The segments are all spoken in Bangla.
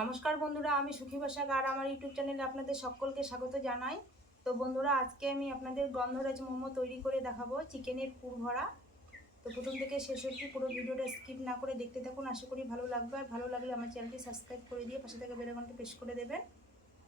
নমস্কার বন্ধুরা, আমি সুখী বসাক আর আমার ইউটিউব চ্যানেলে আপনাদের সকলকে স্বাগত জানাই। তো বন্ধুরা, আজকে আমি আপনাদের গন্ধরাজ মোমো তৈরি করে দেখাবো, চিকেনের পুর ভরা। তো প্রথম থেকে শেষ অবধি পুরো ভিডিওটা স্কিপ না করে দেখতে থাকুন, আশা করি ভালো লাগবে। আর ভালো লাগলে আমার চ্যানেলটি সাবস্ক্রাইব করে দিয়ে পাশে থেকে বেলাকনটি প্রেস করে দেবেন।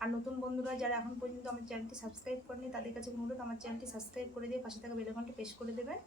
আর নতুন বন্ধুরা, যারা এখন পর্যন্ত আমার চ্যানেলটি সাবস্ক্রাইব করেনি তাদের কাছে অনুরোধ, আমার চ্যানেলটি সাবস্ক্রাইব করে দিয়ে পাশে থেকে বেলাকনটি প্রেস করে দেবেন।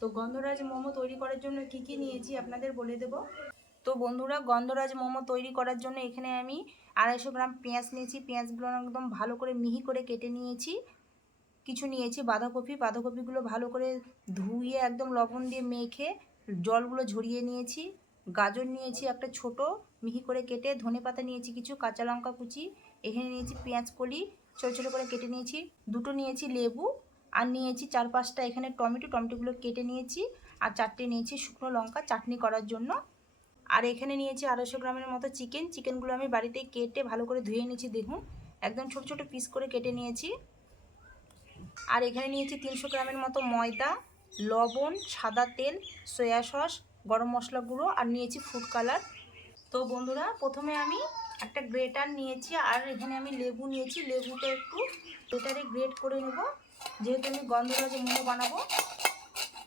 তো গন্ধরাজ মোমো তৈরি করার জন্য কি কি নিয়েছি আপনাদের বলে দেবো। তো বন্ধুরা গন্ধরাজ মোমো তৈরি করার জন্য এখানে আমি আড়াইশো গ্রাম পেঁয়াজ নিয়েছি। পেঁয়াজগুলো একদম ভালো করে মিহি করে কেটে নিয়েছি। কিছু নিয়েছি বাঁধাকপি। বাঁধাকপিগুলো ভালো করে ধুয়ে একদম লবণ দিয়ে মেখে জলগুলো ঝরিয়ে নিয়েছি। গাজর নিয়েছি একটা ছোট, মিহি করে কেটে ধনে পাতা নিয়েছি কিছু, কাঁচা লঙ্কা কুচি, এখানে নিয়েছি পেঁয়াজ কলি, ছোটো ছোটো করে কেটে নিয়েছি। দুটো নিয়েছি লেবু আর নিয়েছি চার পাঁচটা এখানে টমেটো। টমেটোগুলো কেটে নিয়েছি আর চারটে নিয়েছি শুকনো লঙ্কা। চাটনি করার জন্য আর এখানে নিয়েছি আড়াইশো গ্রামের মতো চিকেন। চিকেনগুলো আমি বাড়িতে কেটে ভালো করে ধুয়ে নিয়েছি, দেখুন। একদম ছোট ছোট পিস করে কেটে নিয়েছি। আর এখানে নিয়েছি তিনশো গ্রামের মতো ময়দা, লবণ, সাদা তেল, সয়া সস, গরম মশলা গুঁড়ো আর নিয়েছি ফুড কালার তো বন্ধুরা, প্রথমে আমি একটা গ্রেটার নিয়েছি আর এখানে আমি লেবু নিয়েছি। লেবুটা একটু গ্রেটারে গ্রেট করে নেব। যেহেতু আমি গন্ধরাজে মোমো বানাবো,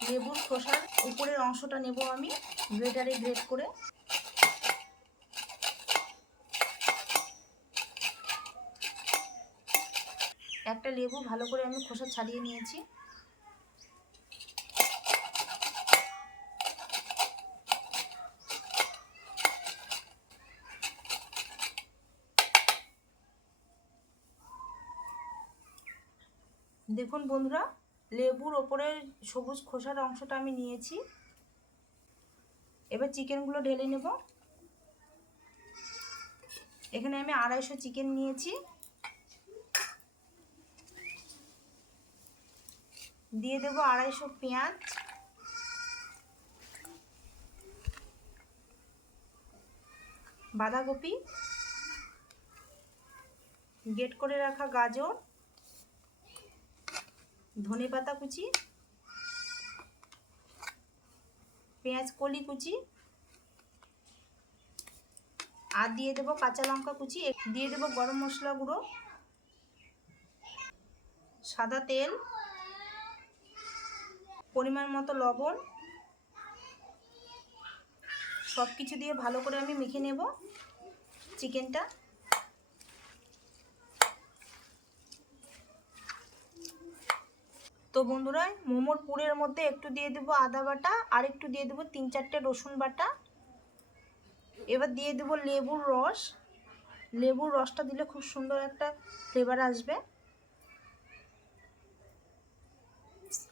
লেবুর খোসার উপরের অংশটা নেব আমি গ্রেটারে গ্রেট করে। একটা লেবু ভালো করে আমি খোসা ছাড়িয়ে নিয়েছি। দেখুন বন্ধুরা, লেবুর ওপরের সবুজ খোসার অংশটা আমি নিয়েছি। এবার চিকেনগুলো ঢেলে নেব। এখানে আমি আড়াইশো চিকেন নিয়েছি। দিয়ে দেবো আড়াইশো পেঁয়াজ। বাঁধাকপি। গেট করে রাখা গাজর। ধনে পাতা কুচি। পেঁয়াজ কলি কুচি। আর দিয়ে দেবো কাঁচা লঙ্কা কুচি। দিয়ে দেবো গরম মশলা গুঁড়ো। সাদা তেল। পরিমাণ মতো লবণ। সব কিছু দিয়ে ভালো করে আমি মেখে নেব চিকেনটা। তো বন্ধুরা, মোমোর পুরের মধ্যে একটু দিয়ে দেবো আদা বাটা, আর একটু দিয়ে দেবো তিন চারটে রসুন বাটা। এবার দিয়ে দেবো লেবুর রস। লেবুর রসটা দিলে খুব সুন্দর একটা ফ্লেভার আসবে।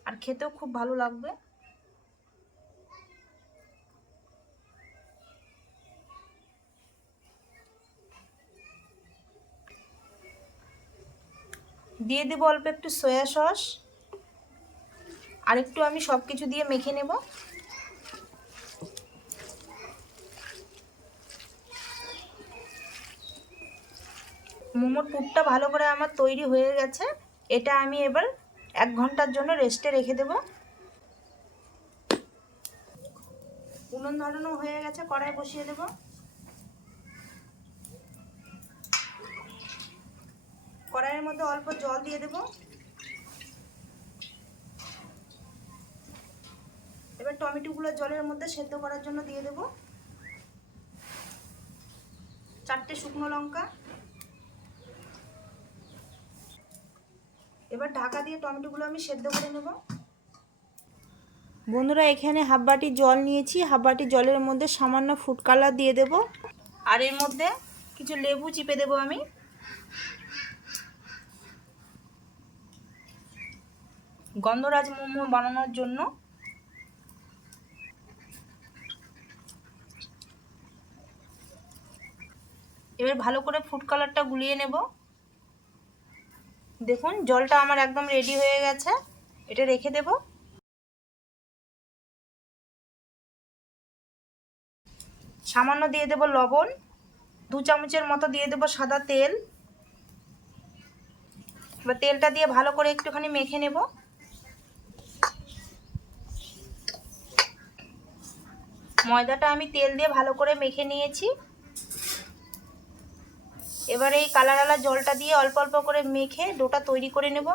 আর খেতেও খুব ভালো লাগবে। দিয়ে দেবো অল্প একটু সয়া সস আর একটু আমি সব কিছু দিয়ে মেখে নেব। মোমোর পুরটা ভালো করে আমার তৈরি হয়ে গেছে। এটা আমি এবার ঘণ্টার জন্য রেস্টে রেখে দেব। উনুন ধরানো হয়ে গেছে, কড়াই বসিয়ে দেব। কড়াইয়ের মধ্যে অল্প জল দিয়ে দেব। এবার টমেটোগুলো জলের মধ্যে সেদ্ধ করার জন্য দিয়ে দেব। চারটে শুকনো লঙ্কা। এবার ঢাকা দিয়ে টমেটোগুলো আমি সেদ্ধ করে নেব। বন্ধুরা, এখানে হাফ বাটি জল নিয়েছি। হাফ বাটি জলের মধ্যে সামান্য ফুড কালার দিয়ে দেব। আর এর মধ্যে কিছু লেবু চিপে দেব আমি। গন্ধরাজ মোমো বানানোর জন্য। এবার ভালো করে ফুড কালারটা গুলিয়ে নেব। দেখুন, জলটা আমার একদম রেডি হয়ে গেছে। এটা রেখে দেব। সামান্য দিয়ে দেব লবণ। দু চামচের মতো দিয়ে দেব সাদা তেল। এবার তেলটা দিয়ে ভালো করে একটুখানি মেখে নেব। ময়দাটা আমি তেল দিয়ে ভালো করে মেখে নিয়েছি। এবার এই কালার আলা জলটা দিয়ে অল্প অল্প করে মেখে ডোটা তৈরি করে নেব।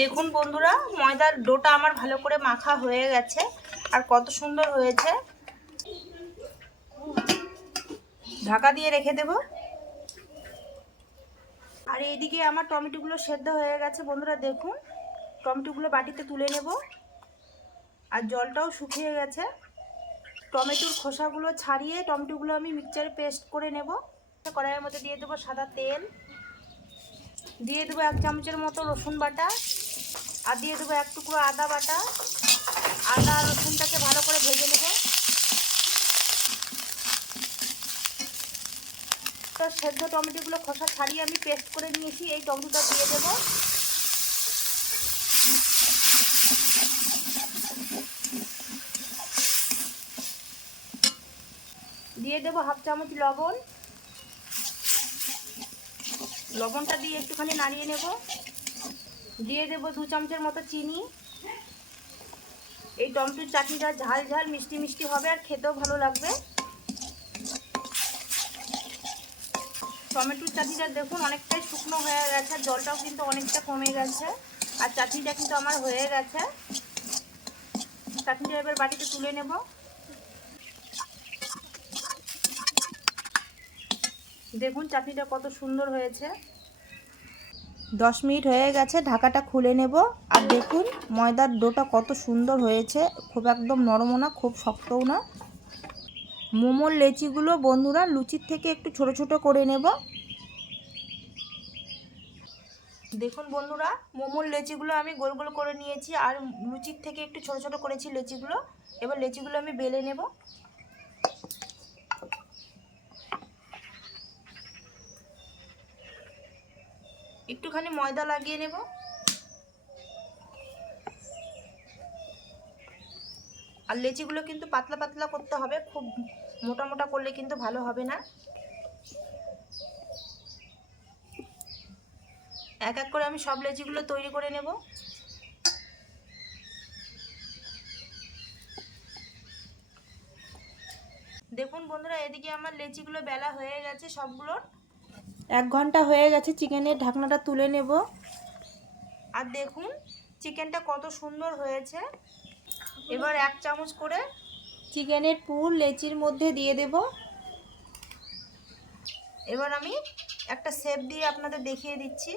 দেখুন বন্ধুরা, ময়দার ডোটা আমার ভালো করে মাখা হয়ে গেছে আর কত সুন্দর হয়েছে। ঢাকা দিয়ে রেখে দেব। আর এইদিকে আমার টমেটোগুলো সেদ্ধ হয়ে গেছে বন্ধুরা, দেখুন। টমেটোগুলো বাটিতে তুলে নেব। আর জলটাও শুকিয়ে গেছে। টমেটোর খোসাগুলো ছাড়িয়ে টমেটোগুলো আমি মিক্সচারে পেস্ট করে নেব। কড়াইয়ের মধ্যে দিয়ে দেবো সাদা তেল। দিয়ে দেবো এক চামচের মতো রসুন বাটা। আর দিয়ে দেবো এক টুকরো আদা বাটা। আদা আর রসুনটাকে ভালো করে ভেজে নেব। সেদ্ধ টমেটোগুলো খোসা ছাড়িয়ে আমি পেস্ট করে নিয়েছি। এই টমেটোটা দিয়ে দেবো। দিয়ে দেবো হাফ চামচ লবণ। লবণটা দিয়ে একটুখানি নাড়িয়ে নেব। দিয়ে দেবো দু চামচের মতো চিনি। এই টমেটোর চাটনিটা ঝাল ঝাল, মিষ্টি মিষ্টি হবে আর খেতেও ভালো লাগবে। টমেটোর চাটনিটা দেখুন অনেকটাই শুকনো হয়ে গেছে জলটাও কিন্তু অনেকটা কমে গেছে, আর চাটনিটা কিন্তু আমার হয়ে গেছে। চাটনিটা এবার বাড়িতে তুলে নেব। দেখুন চাটনিটা কত সুন্দর হয়েছে। দশ মিনিট হয়ে গেছে, ঢাকাটা খুলে নেব। আর দেখুন, ময়দার ডোটা কত সুন্দর হয়েছে। খুব একদম নরমও না, খুব শক্তও না। মোমোর লেচিগুলো বন্ধুরা লুচির থেকে একটু ছোট ছোট করে নেব। দেখুন বন্ধুরা, মোমোর লেচিগুলো আমি গোল গোল করে নিয়েছি। আর লুচির থেকে একটু ছোট ছোট করেছি লেচিগুলো। এবার লেচিগুলো আমি বেলে নেব। একটুখানি ময়দা লাগিয়ে নেব। আর লেচিগুলো কিন্তু পাতলা পাতলা করতে হবে, খুব মোটা মোটা করলে কিন্তু ভালো হবে না। এক এক করে আমি সব লেচিগুলো তৈরি করে নেব। দেখুন বন্ধুরা, এদিকে আমার লেচিগুলো বেলা হয়ে গেছে সবগুলোর। এক ঘণ্টা হয়ে গেছে চিকেনের ঢাকনাটা তুলে নেব। আর দেখুন চিকেনটা কত সুন্দর হয়েছে। এবার এক চামচ করে চিকেনের পুর লেচির মধ্যে দিয়ে দেব। এবার আমি একটা শেপ দিয়ে আপনাদের দেখিয়ে দিচ্ছি।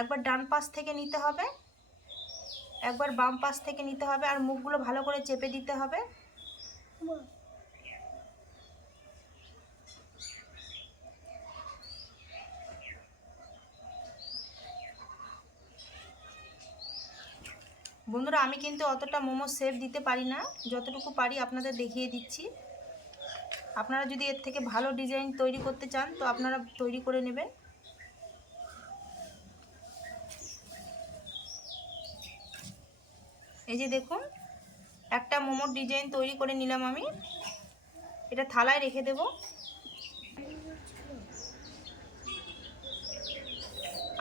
একবার ডান পাশ থেকে নিতে হবে। একবার বাম পাশ থেকে নিতে হবে আর মুখগুলো ভালো করে চেপে দিতে হবে। বন্ধুরা, আমি কিন্তু অতটা মোমো শেপ দিতে পারি না। যতটুকু পারি আপনাদের দেখিয়ে দিচ্ছি। আপনারা যদি এর থেকে ভালো ডিজাইন তৈরি করতে চান, তো আপনারা তৈরি করে নেবেন। এই যে দেখুন, একটা মোমোর ডিজাইন তৈরি করে নিলাম আমি। এটা থালায় রেখে দেব।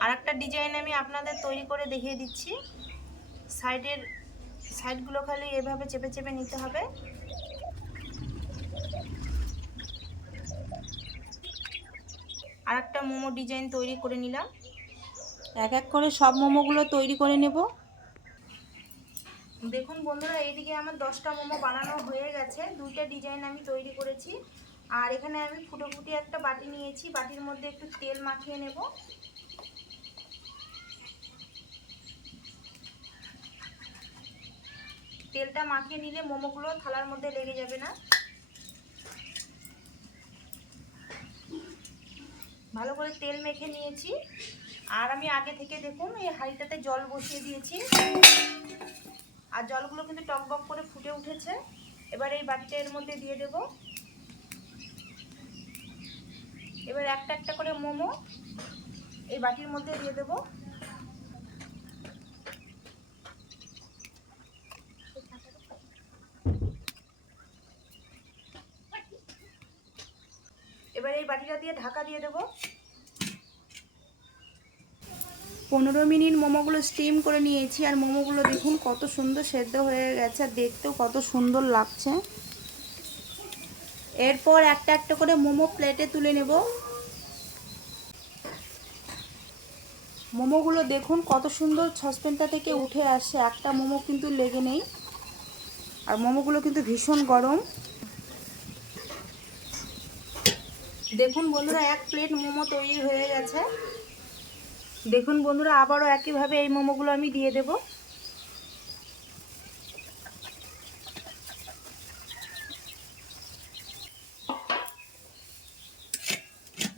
আর একটা ডিজাইন আমি আপনাদের তৈরি করে দেখিয়ে দিচ্ছি। সাইডের সাইডগুলো খালি এভাবে চেপে চেপে নিতে হবে। আর একটা মোমো ডিজাইন তৈরি করে নিলাম। এক এক করে সব মোমোগুলো তৈরি করে নেব। দেখুন বন্ধুরা, এইদিকে আমার দশটা মোমো বানানো হয়ে গেছে। দুইটা ডিজাইন আমি তৈরি করেছি। আর এখানে আমি ফুটো ফুটি একটা বাটি নিয়েছি। বাটির মধ্যে একটু তেল মাখিয়ে নেব। তেলটা মাখিয়ে নিলে মোমোগুলো থালার মধ্যে লেগে যাবে না। ভালো করে তেল মেখে নিয়েছি। আর আমি আগে থেকে দেখুন এই হাঁড়িটাতে জল বসিয়ে দিয়েছি। আর জলগুলো কিন্তু টকবক করে ফুটে উঠেছে। এবার এই বাটিটা এর মধ্যে দিয়ে দেব। এবার একটা একটা করে মোমো এই বাটির মধ্যে দিয়ে দেবো। এবার এই বাটিটা দিয়ে ঢাকা দিয়ে দেবো। পনেরো মিনিট মোমোগুলো স্টিম করে নিয়েছি, আর মোমোগুলো দেখুন কত সুন্দর সেদ্ধ হয়ে গেছে, আর দেখতেও কত সুন্দর লাগছে। এরপর একটা একটা করে মোমো প্লেটে তুলে নেব। মোমোগুলো দেখুন কত সুন্দর সসপ্যানটা থেকে উঠে আসছে একটা মোমো কিন্তু লেগে নেই। আর মোমোগুলো কিন্তু ভীষণ গরম। দেখুন বন্ধুরা, এক প্লেট মোমো তৈরি হয়ে গেছে। দেখুন বন্ধুরা, আবারও একইভাবে এই মোমোগুলো আমি দিয়ে দেব।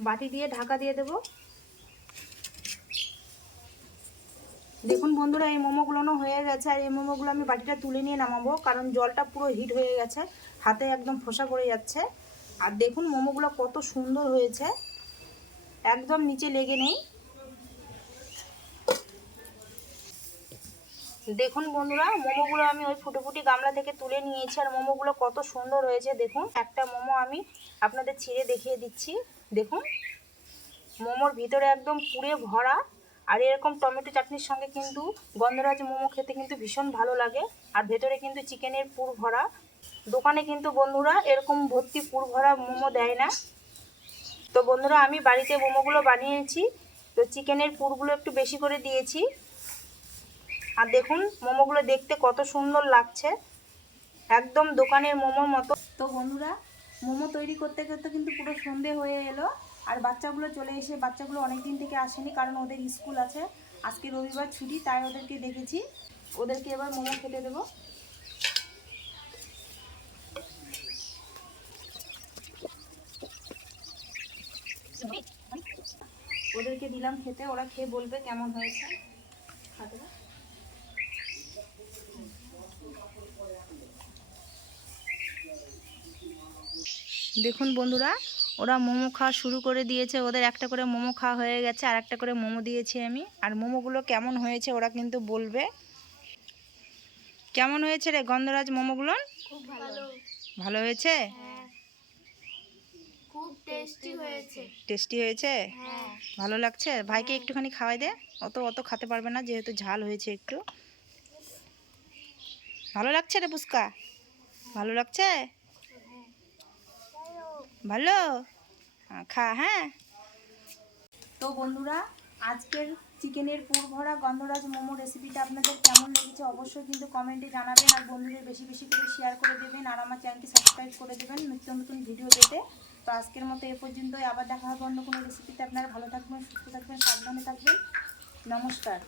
বাটি দিয়ে ঢাকা দিয়ে দেব। দেখুন বন্ধুরা, এই মোমোগুলো হয়ে গেছে, আর এই মোমোগুলো আমি বাটিটা তুলে নিয়ে নামাবো, কারণ জলটা পুরো হিট হয়ে গেছে, হাতে একদম ফোসা পড়ে যাচ্ছে। আর দেখুন মোমোগুলো কত সুন্দর হয়েছে। একদম নিচে লেগে নেই। দেখুন বন্ধুরা, মোমোগুলো আমি ওই ফুটোফুটি গামলা থেকে তুলে নিয়েছি আর মোমোগুলো কত সুন্দর হয়েছে, দেখুন। একটা মোমো আমি আপনাদের ছিঁড়ে দেখিয়ে দিচ্ছি। দেখুন, মোমোর ভিতরে একদম পুড়ে ভরা। আর এরকম টমেটো চাটনির সঙ্গে কিন্তু গন্ধরাজ মোমো খেতে কিন্তু ভীষণ ভালো লাগে। আর ভেতরে কিন্তু চিকেনের পুর ভরা। দোকানে কিন্তু বন্ধুরা এরকম ভর্তি পুর ভরা মোমো দেয় না। তো বন্ধুরা, আমি বাড়িতে মোমোগুলো বানিয়েছি। তো চিকেনের পুরগুলো একটু বেশি করে দিয়েছি। আর দেখুন, মোমোগুলো দেখতে কত সুন্দর লাগছে। একদম দোকানের মোমোর মতো। তো বন্ধুরা, মোমো তৈরি করতে করতে কিন্তু পুরো সন্ধে হয়ে এলো। আর বাচ্চাগুলো চলে এসে, বাচ্চাগুলো অনেক দিন থেকে আসেনি কারণ ওদের স্কুল আছে। আজকে রবিবার ছুটি, তাই ওদেরকে দেখেছি। ওদেরকে এবার মোমো খেতে দেবো ওদেরকে দিলাম খেতে ওরা খেয়ে বলবে কেমন হয়েছে। খাতে দেখুন বন্ধুরা ওরা মোমো খাওয়া শুরু করে দিয়েছে। ওদের একটা করে মোমো খাওয়া হয়ে গেছে আর একটা করে মোমো দিয়েছি আমি। আর মোমোগুলো কেমন হয়েছে ওরা কিন্তু বলবে। কেমন হয়েছে রে গন্ধরাজ মোমোগুলো? খুব ভালো। ভালো হয়েছে? হ্যাঁ। খুব টেস্টি হয়েছে। টেস্টি হয়েছে? হ্যাঁ। ভালো লাগছে? ভাইকে একটুখানি খাওয়াই দে। অত অত খেতে পারবে না যেহেতু ঝাল হয়েছে একটু। ভালো লাগছে রে পুষ্কা? ভালো লাগছে? ভালো? খা হ্যাঁ। তো বন্ধুরা আজকের চিকেনের পুর ভরা গন্ধরাজ মোমো রেসিপিটা আপনাদের কেমন লেগেছে অবশ্যই কিন্তু কমেন্টে জানাবেন আর বন্ধুদের বেশি বেশি করে শেয়ার করে দেবেন আর আমার চ্যানেলকে সাবস্ক্রাইব করে দেবেন। নিত্য নতুন ভিডিও পেতে। তো আজকের মতো এ পর্যন্তই। আবার দেখা হবে অন্য কোনো রেসিপিতে আপনারা ভালো থাকবেন, সুস্থ থাকবেন, সাবধানে থাকবেন। নমস্কার।